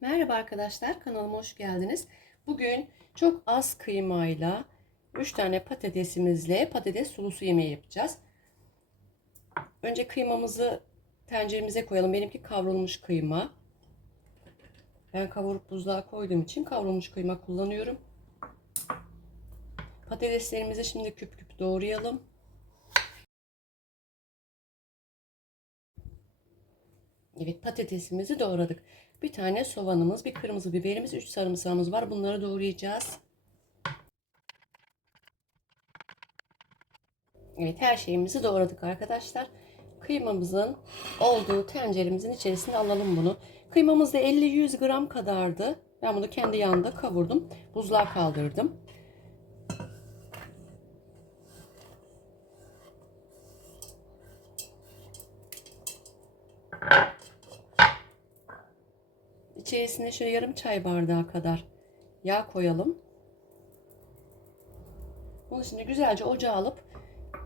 Merhaba arkadaşlar, kanalıma hoş geldiniz. Bugün çok az kıymayla 3 tane patatesimizle patates sulusu yemeği yapacağız. Önce kıymamızı tenceremize koyalım. Benimki kavrulmuş kıyma. Ben kavurup buzluğa koyduğum için kavrulmuş kıyma kullanıyorum. Patateslerimizi şimdi küp küp doğrayalım. Evet patatesimizi doğradık. Bir tane soğanımız, bir kırmızı biberimiz, 3 sarımsağımız var. Bunları doğrayacağız. Evet her şeyimizi doğradık arkadaşlar. Kıymamızın olduğu tenceremizin içerisine alalım bunu. Kıymamız da 50-100 gram kadardı. Ben bunu kendi yağında kavurdum. Buzluğa kaldırdım. İçerisine şöyle yarım çay bardağı kadar yağ koyalım. Bunu şimdi güzelce ocağa alıp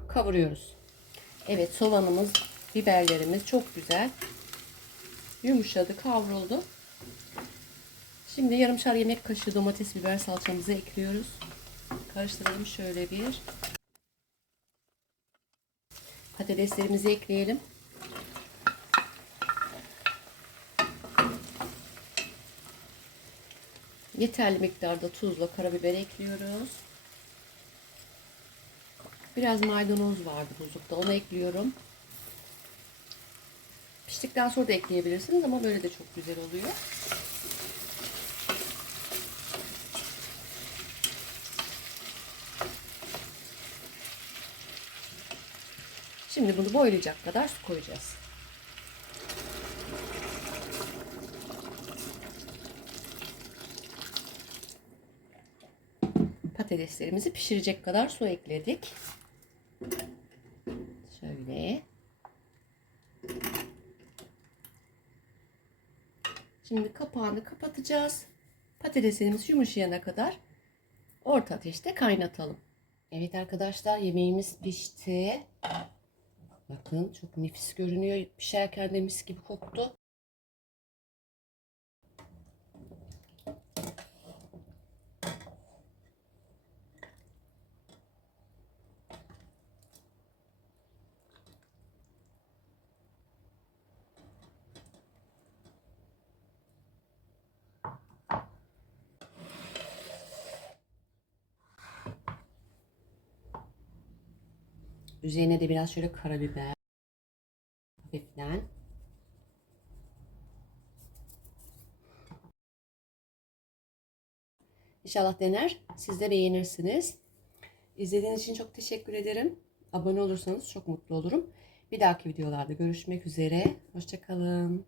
kavuruyoruz. Evet soğanımız, biberlerimiz çok güzel yumuşadı, kavruldu. Şimdi yarımşar yemek kaşığı domates biber salçamızı ekliyoruz. Karıştıralım şöyle bir. Patateslerimizi ekleyelim. Yeterli miktarda tuzla karabiber ekliyoruz. Biraz maydanoz vardı buzlukta. Onu ekliyorum. Piştikten sonra da ekleyebilirsiniz ama böyle de çok güzel oluyor. Şimdi bunu boylayacak kadar su koyacağız. Patateslerimizi pişirecek kadar su ekledik. Şöyle. Şimdi kapağını kapatacağız. Patateslerimiz yumuşayana kadar orta ateşte kaynatalım. Evet arkadaşlar yemeğimiz pişti. Bakın çok nefis görünüyor. Pişerken de mis gibi koktu. Üzerine de biraz şöyle karabiber. Hafiften. İnşallah dener. Siz de beğenirsiniz. İzlediğiniz için çok teşekkür ederim. Abone olursanız çok mutlu olurum. Bir dahaki videolarda görüşmek üzere. Hoşçakalın.